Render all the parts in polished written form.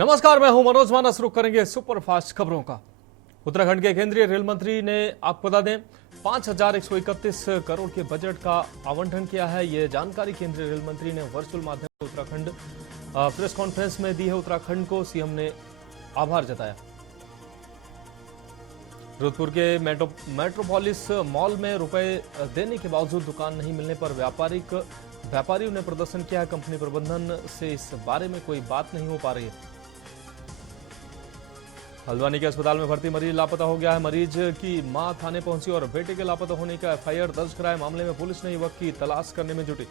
नमस्कार, मैं हूं मनोज मानस। रुक करेंगे सुपरफास्ट खबरों का। उत्तराखंड के केंद्रीय रेल मंत्री ने आपको बता दें 5,131 करोड़ के बजट का आवंटन किया है। यह जानकारी केंद्रीय रेल मंत्री ने वर्चुअल माध्यम से उत्तराखंड प्रेस कॉन्फ्रेंस में दी है। उत्तराखंड को सीएम ने आभार जताया। जोधपुर के मेट्रोपोलिस मॉल में रुपए देने के बावजूद दुकान नहीं मिलने पर व्यापारियों ने प्रदर्शन किया है। कंपनी प्रबंधन से इस बारे में कोई बात नहीं हो पा रही है। हल्द्वानी के अस्पताल में भर्ती मरीज लापता हो गया है। मरीज की मां थाने पहुंची और बेटे के लापता होने का एफआईआर दर्ज कराया। मामले में पुलिस ने युवक की तलाश करने में जुटी।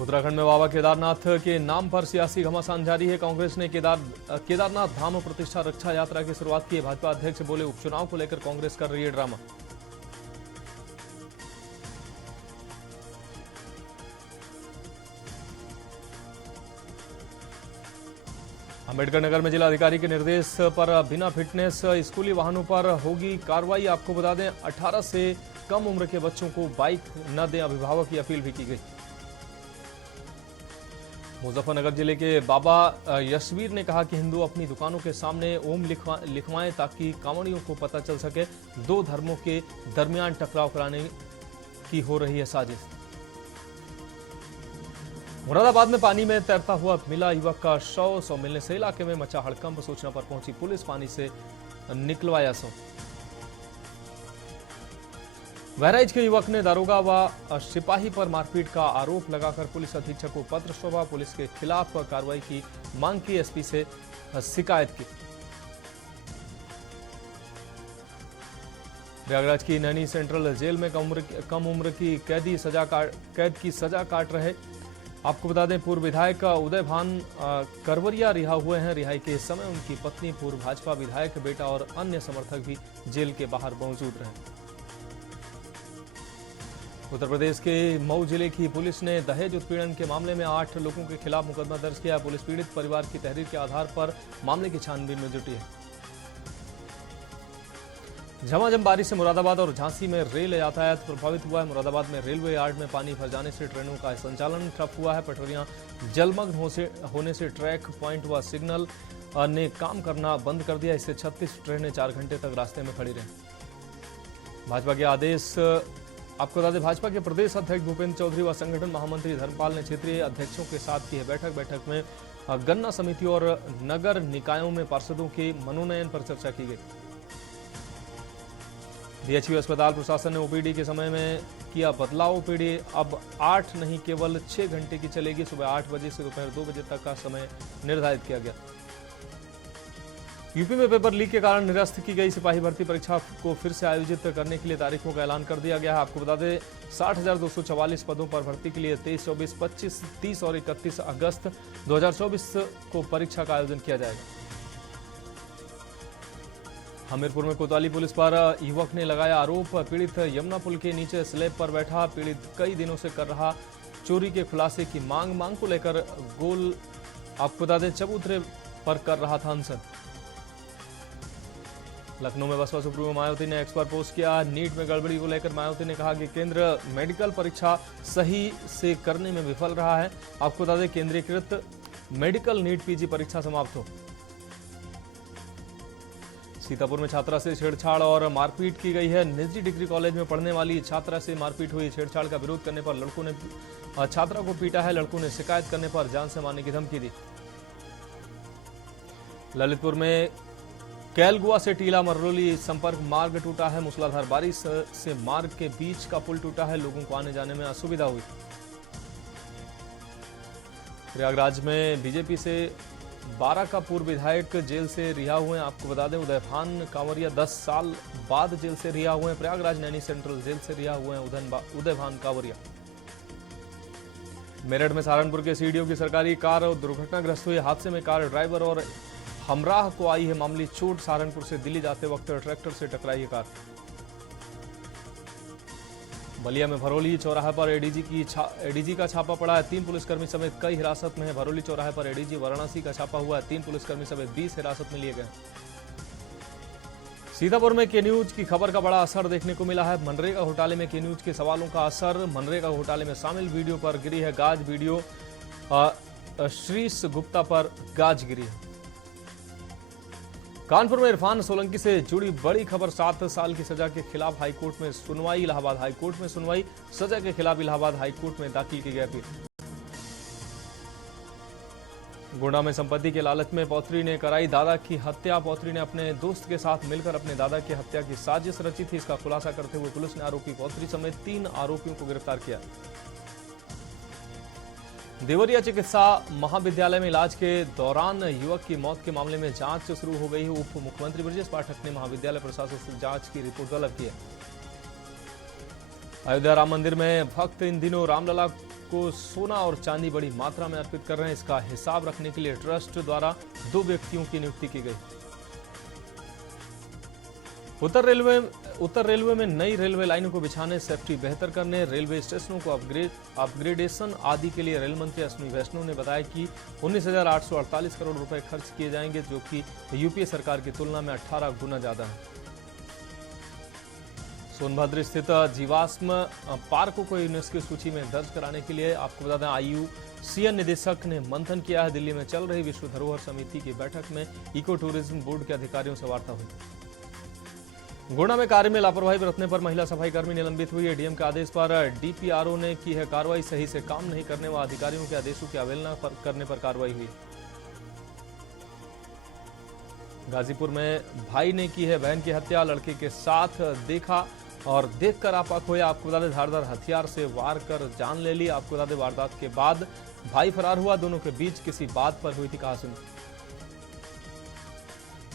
उत्तराखंड में बाबा केदारनाथ के नाम पर सियासी घमासान जारी है। कांग्रेस ने केदारनाथ धाम प्रतिष्ठा रक्षा यात्रा की शुरुआत की है। भाजपा अध्यक्ष बोले उपचुनाव को लेकर कांग्रेस कर रही है ड्रामा। अम्बेडकर नगर में जिलाधिकारी के निर्देश पर बिना फिटनेस स्कूली वाहनों पर होगी कार्रवाई। आपको बता दें 18 से कम उम्र के बच्चों को बाइक न दें, अभिभावक की अपील भी की गई। मुजफ्फरनगर जिले के बाबा यशवीर ने कहा कि हिंदू अपनी दुकानों के सामने ओम लिखवाएं ताकि कांवड़ियों को पता चल सके दो धर्मों के दरमियान टकराव कराने की हो रही है साजिश। मुरादाबाद में पानी में तैरता हुआ मिला युवक का शव मिलने से इलाके में मचा हड़कंप। सूचना पर पहुंची पुलिस पानी से निकलवाया शव। बहराइच के युवक ने दारोगा व सिपाही पर मारपीट का आरोप लगाकर पुलिस अधीक्षक को पत्र सौंपा। पुलिस के खिलाफ कार्रवाई की मांग की, एसपी से शिकायत की। प्रयागराज की नैनी सेंट्रल जेल में कम उम्र की कैद की सजा काट रहे। आपको बता दें पूर्व विधायक उदय भान करवरिया रिहा हुए हैं। रिहाई के समय उनकी पत्नी, पूर्व भाजपा विधायक, बेटा और अन्य समर्थक भी जेल के बाहर मौजूद रहे। उत्तर प्रदेश के मऊ जिले की पुलिस ने दहेज उत्पीड़न के मामले में 8 लोगों के खिलाफ मुकदमा दर्ज किया। पुलिस पीड़ित परिवार की तहरीर के आधार पर मामले की छानबीन में जुटी है। झमाझम बारिश से मुरादाबाद और झांसी में रेल यातायात प्रभावित हुआ है। मुरादाबाद में रेलवे यार्ड में पानी भर जाने से ट्रेनों का संचालन ठप हुआ है। पटरियां जलमग्न होने से ट्रैक पॉइंट व सिग्नल ने काम करना बंद कर दिया। इससे 36 ट्रेनें 4 घंटे तक रास्ते में खड़ी रहीं। भाजपा के आदेश आपको बता दें भाजपा के प्रदेश अध्यक्ष भूपेंद्र चौधरी व संगठन महामंत्री धर्मपाल ने क्षेत्रीय अध्यक्षों के साथ की है बैठक में गन्ना समिति और नगर निकायों में पार्षदों के मनोनयन पर चर्चा की गई। डीएचयू अस्पताल प्रशासन ने ओपीडी के समय में किया बदलाव। ओपीडी अब 8 नहीं केवल 6 घंटे की चलेगी। सुबह 8 बजे से दोपहर 2 बजे तक का समय निर्धारित किया गया। यूपी में पेपर लीक के कारण निरस्त की गई सिपाही भर्ती परीक्षा को फिर से आयोजित करने के लिए तारीखों का ऐलान कर दिया गया है। आपको बता दें 60,244 पदों पर भर्ती के लिए 23, 24, 25, 30 और 31 अगस्त 2024 को परीक्षा का आयोजन किया जाएगा। हमीरपुर में कोतवाली पुलिस पर युवक ने लगाया आरोप। पीड़ित यमुना पुल के नीचे स्लैब पर बैठा। पीड़ित कई दिनों से कर रहा चोरी के खुलासे की मांग को लेकर गोल आपको बता दें चबूतरे पर कर रहा था अनशन। लखनऊ में बसपा सुप्रीमो मायावती ने एक्स पर पोस्ट किया। नीट में गड़बड़ी को लेकर मायावती ने कहा कि केंद्र मेडिकल परीक्षा सही से करने में विफल रहा है। आपको बता दें केंद्रीकृत मेडिकल नीट पीजी परीक्षा समाप्त हो। सीतापुर में छात्रा से छेड़छाड़ और मारपीट की गई है। निजी डिग्री कॉलेज में पढ़ने वाली छात्रा से मारपीट हुई। छेड़छाड़ का विरोध करने पर लड़कों ने छात्रा को पीटा है। लड़कों ने शिकायत करने पर जान से मारने की धमकी दी। ललितपुर में कैलगुआ से टीला मरलोली संपर्क मार्ग टूटा है। मूसलाधार बारिश से मार्ग के बीच का पुल टूटा है। लोगों को आने जाने में असुविधा हुई। प्रयागराज में बीजेपी से 12 का पूर्व विधायक जेल से रिहा हुए हैं। आपको बता दें उदय भान कांवरिया 10 साल बाद जेल से रिहा हुए हैं। प्रयागराज नैनी सेंट्रल जेल से रिहा हुए हैं उदय भान कांवरिया। मेरठ में सहारनपुर के सीडीओ की सरकारी कार दुर्घटनाग्रस्त हुई। हादसे में कार ड्राइवर और हमराह को आई है मामूली चोट। सहारनपुर से दिल्ली जाते वक्त ट्रैक्टर से टकराई कार। बलिया में भरोली चौराहे पर एडीजी का छापा पड़ा है। 3 पुलिसकर्मी समेत कई हिरासत में है। भरोली चौराहे पर एडीजी वाराणसी का छापा हुआ है। 3 पुलिसकर्मी समेत 20 हिरासत में लिए गए। सीतापुर में के न्यूज की खबर का बड़ा असर देखने को मिला है। मनरेगा घोटाले में के न्यूज के सवालों का असर। मनरेगा घोटाले में शामिल वीडियो पर गिरी है गाज। वीडियो श्रीश गुप्ता पर गाज गिरी। कानपुर में इरफान सोलंकी से जुड़ी बड़ी खबर। 7 साल की सजा के खिलाफ हाईकोर्ट में सुनवाई। इलाहाबाद हाईकोर्ट में सुनवाई। सजा के खिलाफ इलाहाबाद हाईकोर्ट में दाखिल की गई अपील। गोंडा में संपत्ति के लालच में पौत्री ने कराई दादा की हत्या। पौत्री ने अपने दोस्त के साथ मिलकर अपने दादा की हत्या की साजिश रची थी। इसका खुलासा करते हुए पुलिस ने आरोपी पौत्री समेत 3 आरोपियों को गिरफ्तार किया। देवरिया चिकित्सा महाविद्यालय में इलाज के दौरान युवक की मौत के मामले में जांच शुरू हो गई है। उप मुख्यमंत्री ब्रजेश पाठक ने महाविद्यालय प्रशासन से जांच की रिपोर्ट तलब की है। अयोध्या राम मंदिर में भक्त इन दिनों रामलला को सोना और चांदी बड़ी मात्रा में अर्पित कर रहे हैं। इसका हिसाब रखने के लिए ट्रस्ट द्वारा 2 व्यक्तियों की नियुक्ति की गई। उत्तर रेलवे में नई रेलवे लाइनों को बिछाने, सेफ्टी बेहतर करने, रेलवे स्टेशनों को अपग्रेडेशन आदि के लिए रेल मंत्री अश्विनी वैष्णव ने बताया कि 19,848 करोड़ रुपए खर्च किए जाएंगे, जो कि यूपीए सरकार की तुलना में 18 गुना ज्यादा है। सोनभद्र स्थित जीवाश्म पार्कों को यूनेस्को सूची में दर्ज कराने के लिए आपको बता दें IUCN निदेशक ने मंथन किया है। दिल्ली में चल रही विश्व धरोहर समिति की बैठक में इको टूरिज्म बोर्ड के अधिकारियों से वार्ता हुई। गोंडा में कार्य में लापरवाही बरतने पर महिला सफाई कर्मी निलंबित हुई है। डीएम के आदेश पर DPRO ने की है कार्रवाई। सही से काम नहीं करने व अधिकारियों के आदेशों की अवहेलना करने पर कार्रवाई हुई। गाजीपुर में भाई ने की है बहन की हत्या। लड़के के साथ देखा और देखकर आपा खोया। आपको बता दें धारदार हथियार से वार कर जान ले ली। आपको बता दें वारदात के बाद भाई फरार हुआ। दोनों के बीच किसी बात पर हुई थी कहासुनी।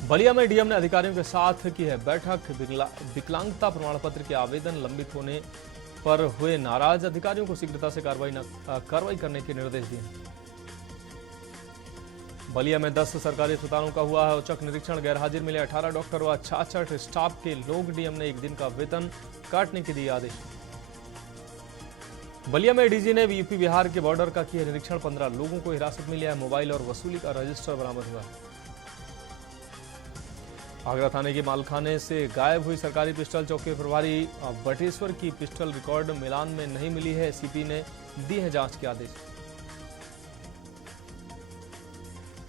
बलिया में डीएम ने अधिकारियों के साथ की है बैठक। विकलांगता प्रमाण पत्र के आवेदन लंबित होने पर हुए नाराज। अधिकारियों को शीघ्रता से कार्रवाई करने के निर्देश दिए। बलिया में 10 सरकारी अस्पतालों का हुआ है औचक निरीक्षण। गैरहाजिर मिले 18 डॉक्टर व 66 स्टाफ के लोग। डीएम ने 1 दिन का वेतन काटने के दिए आदेश। बलिया में डीजी ने यूपी बिहार के बॉर्डर का किया निरीक्षण। 15 लोगों को हिरासत में लिया है। मोबाइल और वसूली का रजिस्टर बरामद हुआ। आगरा थाने के मालखाने से गायब हुई सरकारी पिस्टल। चौकी प्रभारी बटेश्वर की पिस्टल रिकॉर्ड मिलान में नहीं मिली है। एसीपी ने दी है जांच के आदेश।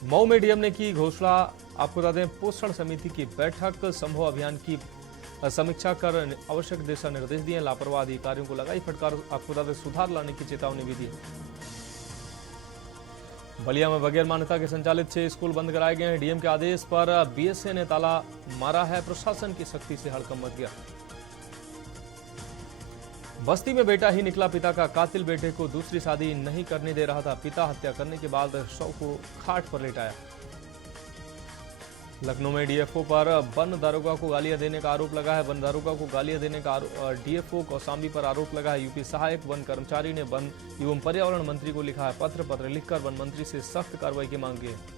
मऊ में डीएम ने की घोषणा। आपको बता दें पोषण समिति की बैठक। संभव अभियान की समीक्षा कर आवश्यक दिशा निर्देश दिए। लापरवाह अधिकारियों को लगाई फटकार। आपको बता दें सुधार लाने की चेतावनी भी दी। बलिया में बगैर मान्यता के संचालित 6 स्कूल बंद कराए गए हैं। डीएम के आदेश पर बीएसए ने ताला मारा है। प्रशासन की सख्ती से हड़कंप मच गया। बस्ती में बेटा ही निकला पिता का कातिल। बेटे को दूसरी शादी नहीं करने दे रहा था पिता। हत्या करने के बाद शव को खाट पर लेटाया। लखनऊ में डीएफओ पर वन दारोगा को गालियां देने का आरोप लगा है। वन दारोगा को गालियां देने का डीएफओ कौशाम्बी पर आरोप लगा है। यूपी सहायक वन कर्मचारी ने वन एवं पर्यावरण मंत्री को लिखा है पत्र लिखकर वन मंत्री से सख्त कार्रवाई की मांग की है।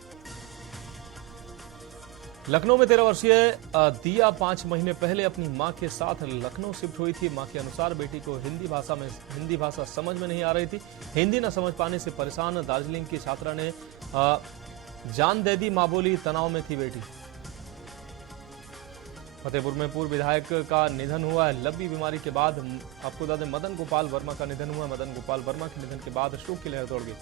लखनऊ में 13 वर्षीय दिया 5 महीने पहले अपनी मां के साथ लखनऊ शिफ्ट हुई थी। मां के अनुसार बेटी को हिंदी भाषा समझ में नहीं आ रही थी। हिंदी न समझ पाने से परेशान दार्जिलिंग की छात्रा ने जान दे दी। मां बोली तनाव में थी बेटी। फतेहपुर में पूर्व विधायक का निधन हुआ है। लंबी बीमारी के बाद आपको बता दें मदन गोपाल वर्मा का निधन हुआ। मदन गोपाल वर्मा के निधन के बाद शोक की लहर दौड़ गई।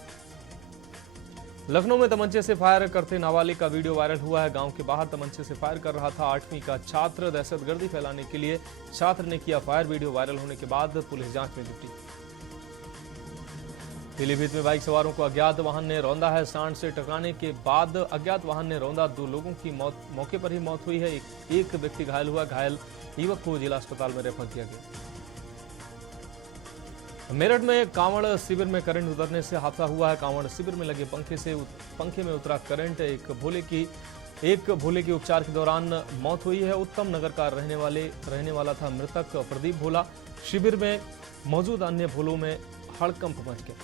लखनऊ में तमंचे से फायर करते नाबालिग का वीडियो वायरल हुआ है। गांव के बाहर तमंचे से फायर कर रहा था 8वीं का छात्र। दहशतगर्दी फैलाने के लिए छात्र ने किया फायर। वीडियो वायरल होने के बाद पुलिस जांच में जुटी। पीलीभीत में बाइक सवारों को अज्ञात वाहन ने रौंदा है। सांड से टकराने के बाद अज्ञात वाहन ने रौंदा। 2 लोगों की मौके पर ही मौत हुई है। एक व्यक्ति घायल हुआ। घायल युवक को जिला अस्पताल में रेफर किया गया। मेरठ में कांवड़ शिविर में करंट उतरने से हादसा हुआ है। कांवड़ शिविर में लगे पंखे में उतरा करंट। एक भोले की उपचार के दौरान मौत हुई है। उत्तम नगर का रहने वाला था मृतक प्रदीप भोला। शिविर में मौजूद अन्य भोलों में हड़कंप मच गया।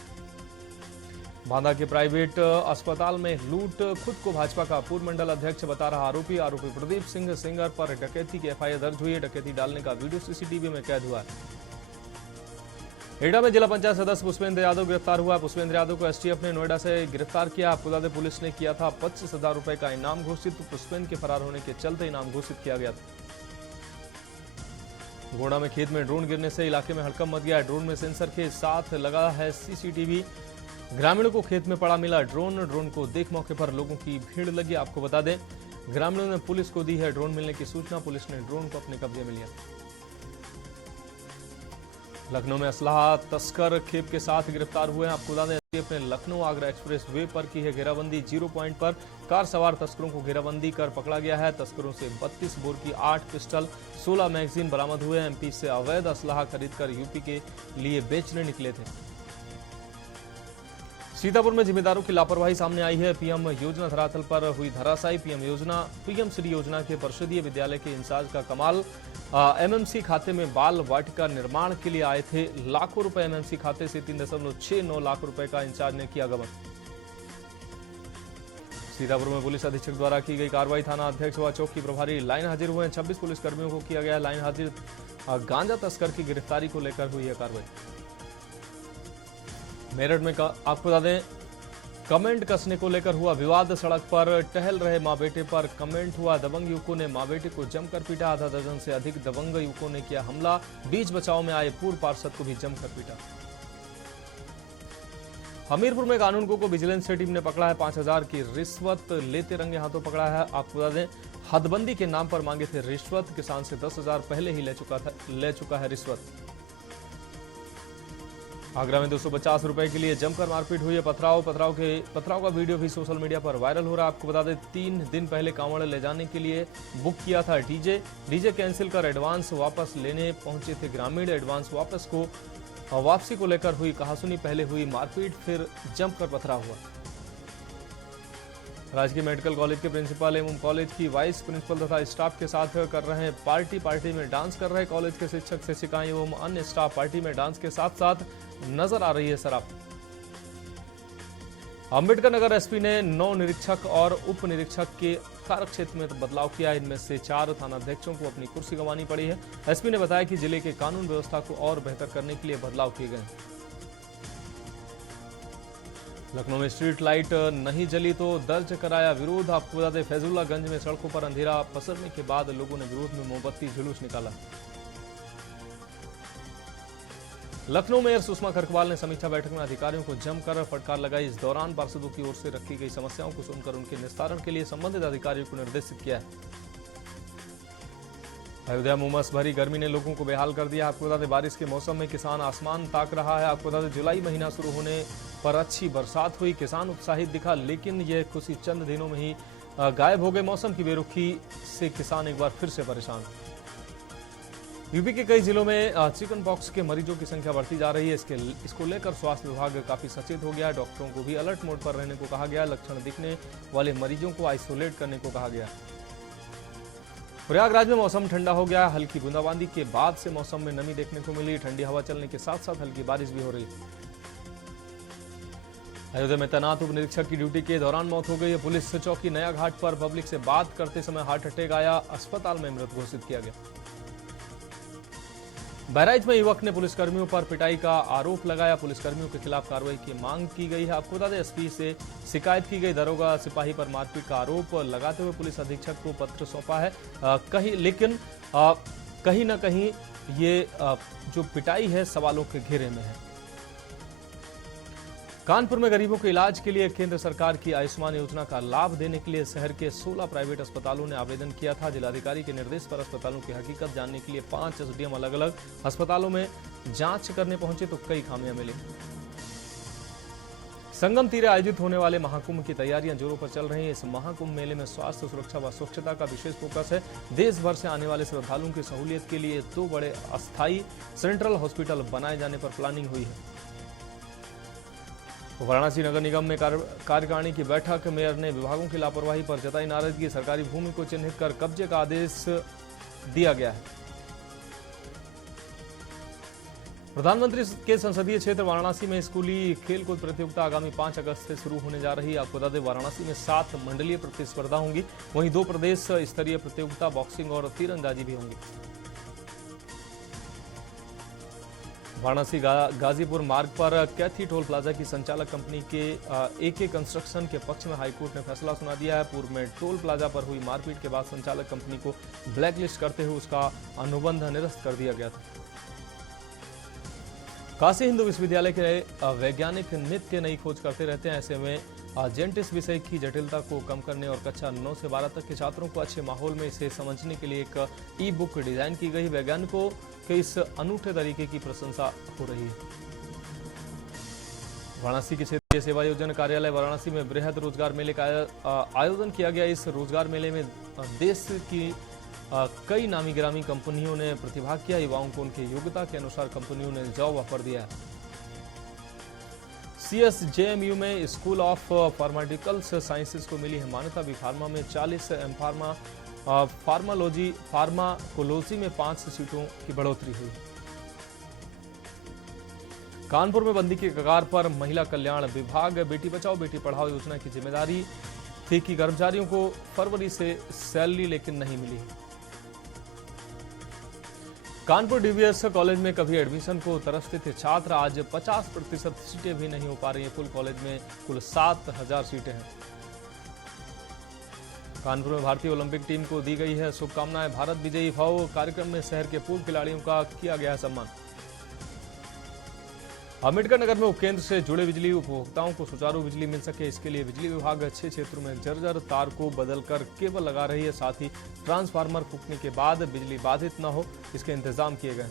बांदा के प्राइवेट अस्पताल में लूट। खुद को भाजपा का पूर्व मंडल अध्यक्ष बता रहा आरोपी प्रदीप सिंह सेंगर पर डकैती की एफआईआर दर्ज हुई है। डकैती डालने का वीडियो सीसीटीवी में कैद हुआ है। एटा में जिला पंचायत सदस्य पुष्पेंद्र यादव गिरफ्तार हुआ। पुष्पेंद्र यादव को एसटीएफ ने नोएडा से गिरफ्तार किया। आपको बता दें पुलिस ने किया था 25,000 रुपए का इनाम घोषित। पुष्पेंद्र के फरार होने के चलते इनाम घोषित किया गया था। गोंडा में खेत में ड्रोन गिरने से इलाके में हड़कंप मच गया है। ड्रोन में सेंसर के साथ लगा है सीसीटीवी। ग्रामीणों को खेत में पड़ा मिला ड्रोन को देख मौके पर लोगों की भीड़ लगी। आपको बता दें, ग्रामीणों ने पुलिस को दी है ड्रोन मिलने की सूचना। पुलिस ने ड्रोन को अपने कब्जे में लिया। लखनऊ में असलाह तस्कर खेप के साथ गिरफ्तार हुए हैं। आपको बता दें, अपने लखनऊ आगरा एक्सप्रेस वे पर की है घेराबंदी। 0 पॉइंट पर कार सवार तस्करों को घेराबंदी कर पकड़ा गया है। तस्करों से 32 बोर की 8 पिस्टल 16 मैगजीन बरामद हुए हैं। एमपी से अवैध असलाह खरीदकर यूपी के लिए बेचने निकले थे। सीतापुर में जिम्मेदारों की लापरवाही सामने आई है। पीएम योजना धरातल पर हुई धराशायी। पीएम श्री योजना के परिषदीय विद्यालय के इंचार्ज का कमाल। एमएमसी खाते में बाल वाटिका निर्माण के लिए आए थे। लाखों रुपए एमएमसी खाते से 3.69 लाख रुपए का इंचार्ज ने किया गबन। सीतापुर में पुलिस अधीक्षक द्वारा की गई कार्रवाई। थाना अध्यक्ष व चौकी प्रभारी लाइन हाजिर हुए हैं। 26 पुलिसकर्मियों को किया गया लाइन हाजिर। गांजा तस्कर की गिरफ्तारी को लेकर हुई है कार्रवाई। मेरठ में आपको बता दें, कमेंट कसने को लेकर हुआ विवाद। सड़क पर टहल रहे मां बेटे पर कमेंट हुआ। दबंग युवकों ने मां बेटे को जमकर पीटा। आधा दर्जन से अधिक दबंग युवकों ने किया हमला। बीच बचाव में आए पूर्व पार्षद को भी जमकर पीटा। हमीरपुर में कानूनगो को विजिलेंस टीम ने पकड़ा है। 5000 की रिश्वत लेते रंगे हाथों पकड़ा है। आपको बता दें, हदबंदी के नाम पर मांगे थे रिश्वत। किसान से 10,000 पहले ही ले चुका है रिश्वत। आगरा में 250 रुपए के लिए जमकर मारपीट हुई है। पथराव का वीडियो भी सोशल मीडिया पर वायरल हो रहा है। आपको बता दें, 3 दिन पहले कांवड़ ले जाने के लिए बुक किया था डीजे कैंसिल कर एडवांस वापस लेने पहुंचे थे ग्रामीण। एडवांस वापसी को लेकर हुई कहासुनी। पहले हुई मारपीट, फिर जमकर पथराव हुआ। राजकीय मेडिकल कॉलेज के प्रिंसिपल एवं कॉलेज की वाइस प्रिंसिपल तथा स्टाफ के साथ कर रहे हैं पार्टी में डांस कर रहे कॉलेज के शिक्षक शिक्षिकाएं एवं अन्य स्टाफ पार्टी में डांस के साथ साथ नजर आ रही है शराब। अंबेडकर नगर एसपी ने 9 निरीक्षक और उप निरीक्षक के कार्यक्षेत्र में बदलाव किया। इनमें से 4 थानाध्यक्षों को अपनी कुर्सी गंवानी पड़ी है। एसपी ने बताया कि जिले के कानून व्यवस्था को और बेहतर करने के लिए बदलाव किए गए। लखनऊ में स्ट्रीट लाइट नहीं जली तो दर्ज कराया विरोध। आपको बता दें, फैजुल्लागंज में सड़कों पर अंधेरा पसरने के बाद लोगों ने विरोध में मोमबत्ती जुलूस निकाला। लखनऊ मेयर सुषमा खरकवाल ने समीक्षा बैठक में अधिकारियों को जमकर फटकार लगाई। इस दौरान पार्षदों की ओर से रखी गई समस्याओं को सुनकर उनके निस्तारण के लिए संबंधित अधिकारियों को निर्देशित किया है। अयोध्या में उमस भरी गर्मी ने लोगों को बेहाल कर दिया। आपको बता दें, बारिश के मौसम में किसान आसमान ताक रहा है। आपको बता दें, जुलाई महीना शुरू होने पर अच्छी बरसात हुई, किसान उत्साहित दिखा, लेकिन यह खुशी चंद दिनों में ही गायब हो गई। मौसम की बेरुखी से किसान एक बार फिर से परेशान। यूपी के कई जिलों में चिकन पॉक्स के मरीजों की संख्या बढ़ती जा रही है। इसको लेकर स्वास्थ्य विभाग काफी सचेत हो गया है। डॉक्टरों को भी अलर्ट मोड पर रहने को कहा गया। लक्षण दिखने वाले मरीजों को आइसोलेट करने को कहा गया। प्रयागराज में मौसम ठंडा हो गया। हल्की बूंदाबांदी के बाद से मौसम में नमी देखने को मिली। ठंडी हवा चलने के साथ साथ हल्की बारिश भी हो रही। अयोध्या में तैनात उप निरीक्षक की ड्यूटी के दौरान मौत हो गई। पुलिस चौकी नया घाट पर पब्लिक से बात करते समय हार्ट अटैक आया। अस्पताल में मृत घोषित किया गया। बहराइच में युवक ने पुलिसकर्मियों पर पिटाई का आरोप लगाया। पुलिसकर्मियों के खिलाफ कार्रवाई की मांग की गई है। आपको बता दें, एसपी से शिकायत की गई। दरोगा सिपाही पर मारपीट का आरोप लगाते हुए पुलिस अधीक्षक को पत्र सौंपा है। कहीं न कहीं ये जो पिटाई है सवालों के घेरे में है। कानपुर में गरीबों के इलाज के लिए केंद्र सरकार की आयुष्मान योजना का लाभ देने के लिए शहर के 16 प्राइवेट अस्पतालों ने आवेदन किया था। जिलाधिकारी के निर्देश पर अस्पतालों की हकीकत जानने के लिए 5 एसडीएम अलग अलग अस्पतालों में जांच करने पहुंचे तो कई खामियां मिली। संगम तीरे आयोजित होने वाले महाकुंभ की तैयारियां जोरों पर चल रही हैं। इस महाकुंभ मेले में स्वास्थ्य सुरक्षा व स्वच्छता का विशेष फोकस है। देश भर से आने वाले श्रद्धालुओं की सहूलियत के लिए 2 बड़े अस्थायी सेंट्रल हॉस्पिटल बनाए जाने पर प्लानिंग हुई है। वाराणसी नगर निगम में कार्यकारिणी की बैठक। मेयर ने विभागों की लापरवाही पर जताई नाराजगी। सरकारी भूमि को चिन्हित कर कब्जे का आदेश दिया गया है। प्रधानमंत्री के संसदीय क्षेत्र वाराणसी में स्कूली खेलकूद प्रतियोगिता आगामी 5 अगस्त से शुरू होने जा रही है। आपको बता दें, वाराणसी में 7 मंडलीय प्रतिस्पर्धा होंगी। वहीं 2 प्रदेश स्तरीय प्रतियोगिता बॉक्सिंग और तीरंदाजी भी होंगी। वाराणसी गाजीपुर मार्ग पर कैथी टोल प्लाजा की संचालक कंपनी के एके कंस्ट्रक्शन के पक्ष में हाईकोर्ट ने फैसला सुना दिया है। पूर्व में टोल प्लाजा पर हुई मारपीट के बाद संचालक कंपनी को ब्लैकलिस्ट करते हुए उसका अनुबंध निरस्त कर दिया गया था। काशी हिंदू विश्वविद्यालय के वैज्ञानिक नित्य नई खोज करते रहते हैं। ऐसे में जेंटिस विषय की जटिलता को कम करने और कक्षा 9 से 12 तक के छात्रों को अच्छे माहौल में इसे समझने के लिए एक ई बुक डिजाइन की गई। वैज्ञानिकों के इस अनूठे तरीके की प्रशंसा हो रही है। वाराणसी के क्षेत्रीय सेवा योजना कार्यालय वाराणसी में बृहद रोजगार मेले का आयोजन किया गया। इस रोजगार मेले में देश की कई नामी गिरामी कंपनियों ने प्रतिभाग किया। युवाओं को उनकी योग्यता के अनुसार कंपनियों ने जॉब ऑफर दिया। CSJMU में स्कूल ऑफ फार्मास्यूटिकल्स साइंसेज को मिली है मान्यता। बी फार्मा में 40, एम फार्मा फार्माकोलॉजी में 5 सीटों की बढ़ोतरी हुई। कानपुर में बंदी की कगार पर महिला कल्याण विभाग। बेटी बचाओ बेटी पढ़ाओ योजना की जिम्मेदारी थी कि कर्मचारियों को फरवरी से सैलरी लेकिन नहीं मिली। कानपुर DVS कॉलेज में कभी एडमिशन को तरसते थे छात्र, आज 50% सीटें भी नहीं हो पा रही हैं। फुल कॉलेज में कुल 7000 सीटें हैं। कानपुर में भारतीय ओलंपिक टीम को दी गई है शुभकामनाएं। भारत विजयी भव कार्यक्रम में शहर के पूर्व खिलाड़ियों का किया गया सम्मान। अम्बेडकर नगर में उपकेंद्र से जुड़े बिजली उपभोक्ताओं को सुचारू बिजली मिल सके, इसके लिए बिजली विभाग 6 क्षेत्रों में जर्जर तार को बदलकर केबल लगा रही है। साथ ही ट्रांसफार्मर फूकने के बाद बिजली बाधित न हो, इसके इंतजाम किए गए।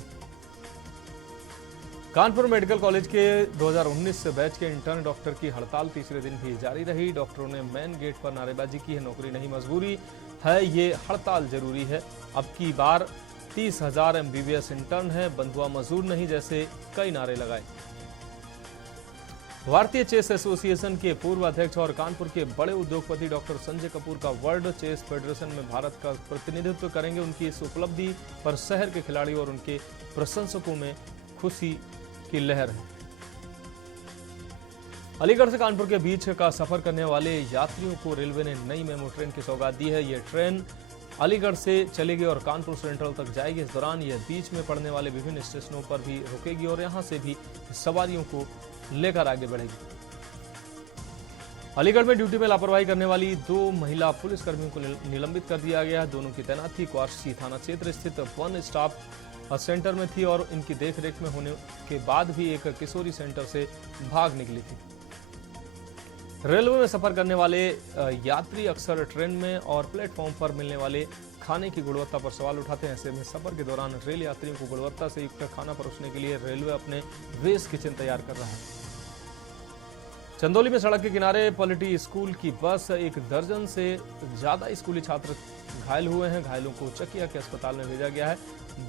कानपुर मेडिकल कॉलेज के 2019 बैच के इंटर्न डॉक्टर की हड़ताल तीसरे दिन भी जारी रही। डॉक्टरों ने मेन गेट पर नारेबाजी की है। नौकरी नहीं मजबूरी है, ये हड़ताल जरूरी है। अब की बार 30,000 MBBS इंटर्न है, बंधुआ मजदूर नहीं, जैसे कई नारे लगाए। भारतीय चेस एसोसिएशन के पूर्व अध्यक्ष और कानपुर के बड़े उद्योगपति डॉक्टर संजय कपूर का वर्ल्ड चेस फेडरेशन में भारत का प्रतिनिधित्व करेंगे। उनकी इस उपलब्धि पर शहर के खिलाड़ियों और उनके प्रशंसकों में खुशी की लहर है। अलीगढ़ से कानपुर के बीच का सफर करने वाले यात्रियों को रेलवे ने नई मेमो ट्रेन की सौगात दी है। यह ट्रेन अलीगढ़ से चलेगी और कानपुर सेंट्रल तक जाएगी। इस दौरान यह बीच में पड़ने वाले विभिन्न स्टेशनों पर भी रुकेगी और यहां से भी सवारियों को लेकर आगे बढ़ेगी। अलीगढ़ में ड्यूटी में लापरवाही करने वाली 2 महिला पुलिसकर्मियों को निलंबित कर दिया गया। दोनों की तैनाती क्वार्सी थाना क्षेत्र स्थित वन स्टॉप सेंटर में थी और इनकी देखरेख में होने के बाद भी एक किशोरी सेंटर से भाग निकली थी। रेलवे में सफर करने वाले यात्री अक्सर ट्रेन में और प्लेटफॉर्म पर मिलने वाले खाने की गुणवत्ता पर सवाल उठाते हैं। ऐसे में सफर के दौरान रेल यात्रियों को गुणवत्ता से युक्त खाना परोसने के लिए रेलवे अपने वेस्ट किचन तैयार कर रहा है। चंदौली में सड़क के किनारे पलटी स्कूल की बस, 1 दर्जन से ज्यादा स्कूली छात्र घायल हुए हैं। घायलों को चकिया के अस्पताल में भेजा गया है।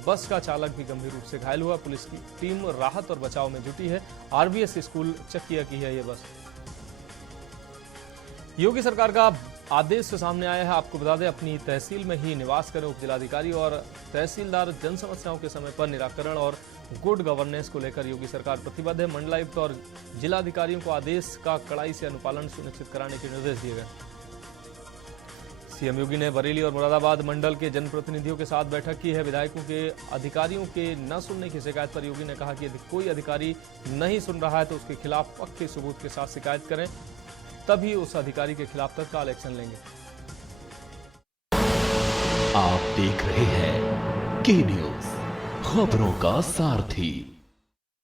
बस का चालक भी गंभीर रूप से घायल हुआ। पुलिस की टीम राहत और बचाव में जुटी है। RVS स्कूल चकिया की है यह बस। योगी सरकार का आदेश सामने आया है। आपको बता दें, अपनी तहसील में ही निवास करें। उप जिलाधिकारी और तहसीलदार जन समस्याओं के समय पर निराकरण और गुड गवर्नेंस को लेकर योगी सरकार प्रतिबद्ध है। मंडलायुक्त और जिलाधिकारियों को आदेश का कड़ाई से अनुपालन सुनिश्चित कराने के निर्देश दिए गए। CM योगी ने बरेली और मुरादाबाद मंडल के जनप्रतिनिधियों के साथ बैठक की है। विधायकों के अधिकारियों के न सुनने की शिकायत पर योगी ने कहा कि यदि कोई अधिकारी नहीं सुन रहा है तो उसके खिलाफ पक्के सबूत के साथ शिकायत करें, तभी उस अधिकारी के खिलाफ तत्काल एक्शन लेंगे। आप देख रहे हैं के न्यूज़, खबरों का सारथी।